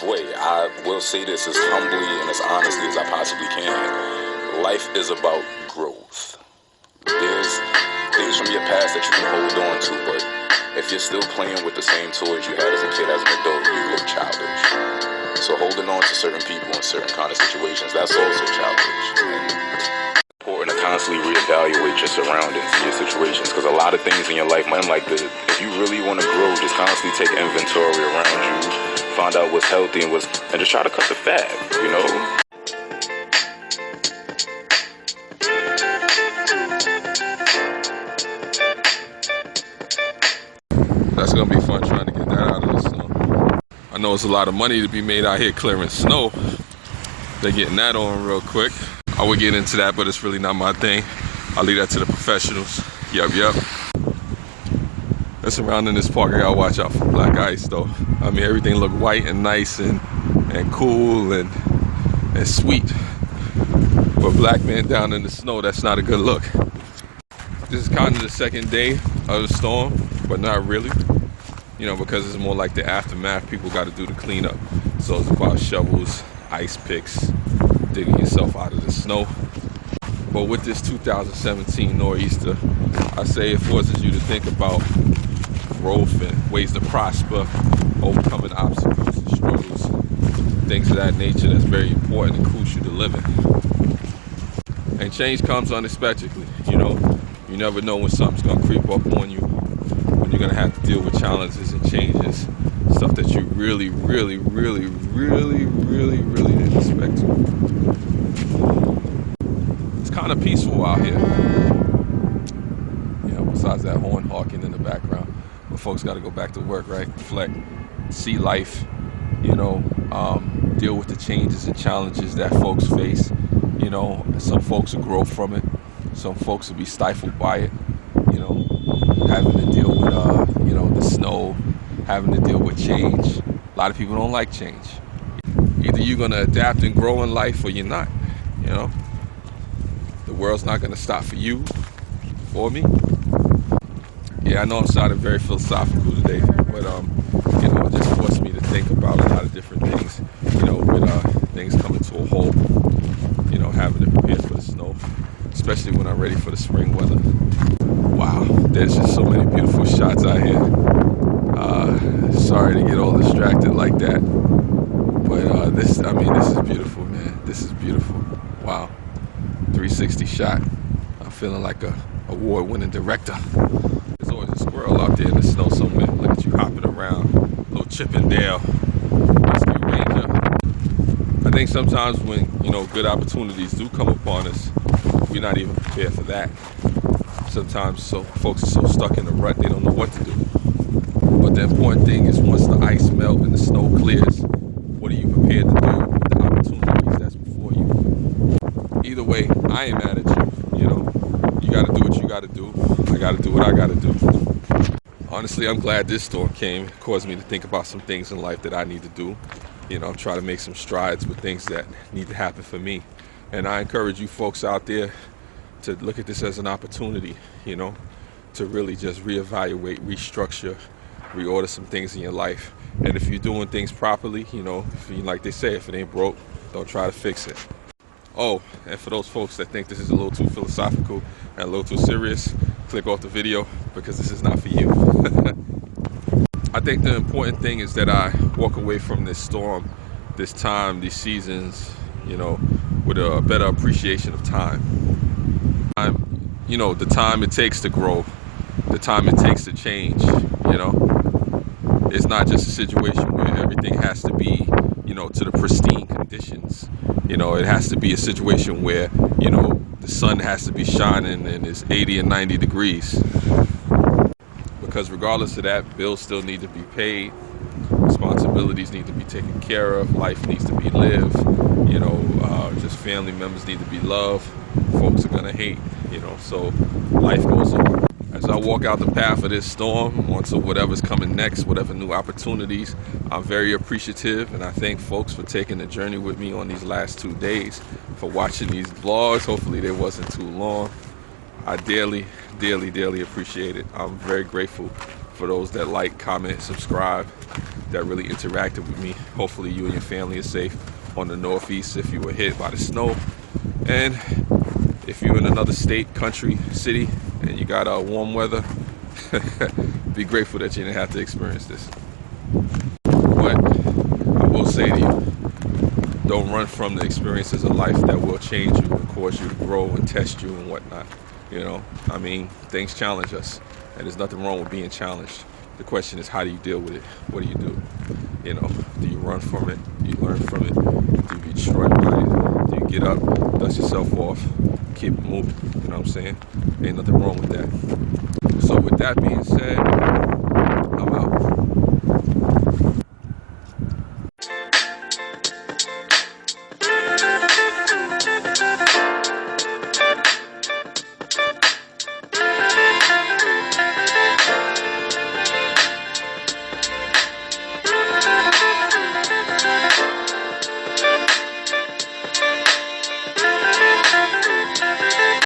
positive way. I will say this as humbly and as honestly as I possibly can. Life is about growth. There's things from your past that you can hold on to, but if you're still playing with the same toys you had as a kid, as an adult, you look childish. So holding on to certain people in certain kind of situations, that's also childish. And it's important to constantly reevaluate your surroundings and your situations, because a lot of things in your life, man, like if you really want to grow, just constantly take inventory around you, find out what's healthy and just try to cut the fat, you know? That's gonna be fun trying to get that out of the snow. I know it's a lot of money to be made out here clearing snow. They're getting that on real quick. I would get into that, but it's really not my thing. I'll leave that to the professionals. Yep. That's around in this park. I gotta watch out for black ice though. I mean, everything look white and nice and cool and sweet. But black man down in the snow, that's not a good look. This is kind of the second day of the storm, but not really. You know, because it's more like the aftermath. People got to do the cleanup. So it's about shovels, ice picks, digging yourself out of the snow. But with this 2017 nor'easter, I say it forces you to think about growth and ways to prosper, overcoming obstacles and struggles, things of that nature that's very important and crucial to living. And change comes unexpectedly, you know. You never know when something's gonna creep up on you, when you're gonna have to deal with challenges and changes, stuff that you really didn't expect to. It's kind of peaceful out here. Yeah, besides that horn honking in the background. But folks gotta go back to work, right? Reflect, see life, you know, deal with the changes and challenges that folks face. You know, some folks will grow from it. Some folks will be stifled by it, you know, having to deal with, you know, the snow, having to deal with change. A lot of people don't like change. Either you're going to adapt and grow in life or you're not, you know. The world's not going to stop for you or me. Yeah, I know I'm sounding very philosophical today, but, you know, it just forced me to think about a lot of different things, you know, with things coming to a halt, you know, having to prepare for the snow. Especially when I'm ready for the spring weather. Wow, there's just so many beautiful shots out here. Sorry to get all distracted like that. But this is beautiful, man. This is beautiful. Wow, 360 shot. I'm feeling like a award-winning director. There's always a squirrel out there in the snow somewhere. Look at you hopping around. Little Chippendale. Rescue Ranger. I think sometimes when, you know, good opportunities do come upon us, we're not even prepared for that. Sometimes folks are so stuck in the rut, they don't know what to do. But the important thing is once the ice melts and the snow clears, what are you prepared to do with the opportunities that's before you? Either way, I ain't mad at you. You know, you got to do what you got to do. I got to do what I got to do. Honestly, I'm glad this storm came. It caused me to think about some things in life that I need to do. You know, try to make some strides with things that need to happen for me. And I encourage you folks out there to look at this as an opportunity, you know, to really just reevaluate, restructure, reorder some things in your life. And if you're doing things properly, you know, like they say, if it ain't broke, don't try to fix it. Oh, and for those folks that think this is a little too philosophical and a little too serious, click off the video because this is not for you. I think the important thing is that I walk away from this storm, this time, these seasons, you know, with a better appreciation of time. You know, the time it takes to grow, the time it takes to change, you know. It's not just a situation where everything has to be, you know, to the pristine conditions. You know, it has to be a situation where, you know, the sun has to be shining and it's 80 and 90 degrees. Because regardless of that, bills still need to be paid, responsibilities need to be taken care of, life needs to be lived, you know, just family members need to be loved, folks are gonna hate, you know, so life goes on. As I walk out the path of this storm onto whatever's coming next, whatever new opportunities, I'm very appreciative, and I thank folks for taking the journey with me on these last 2 days, for watching these vlogs. Hopefully they wasn't too long. I dearly appreciate it. I'm very grateful for those that like, comment, subscribe, that really interacted with me. Hopefully you and your family are safe on the Northeast if you were hit by the snow. And if you're in another state, country, city, and you got warm weather, be grateful that you didn't have to experience this. But I will say to you, don't run from the experiences of life that will change you and cause you to grow and test you and whatnot. You know, I mean, things challenge us, and there's nothing wrong with being challenged. The question is, how do you deal with it? What do you do? You know, do you run from it? Do you learn from it? Do you get destroyed by it? Do you get up, dust yourself off, keep it moving? You know what I'm saying? Ain't nothing wrong with that. So with that being said,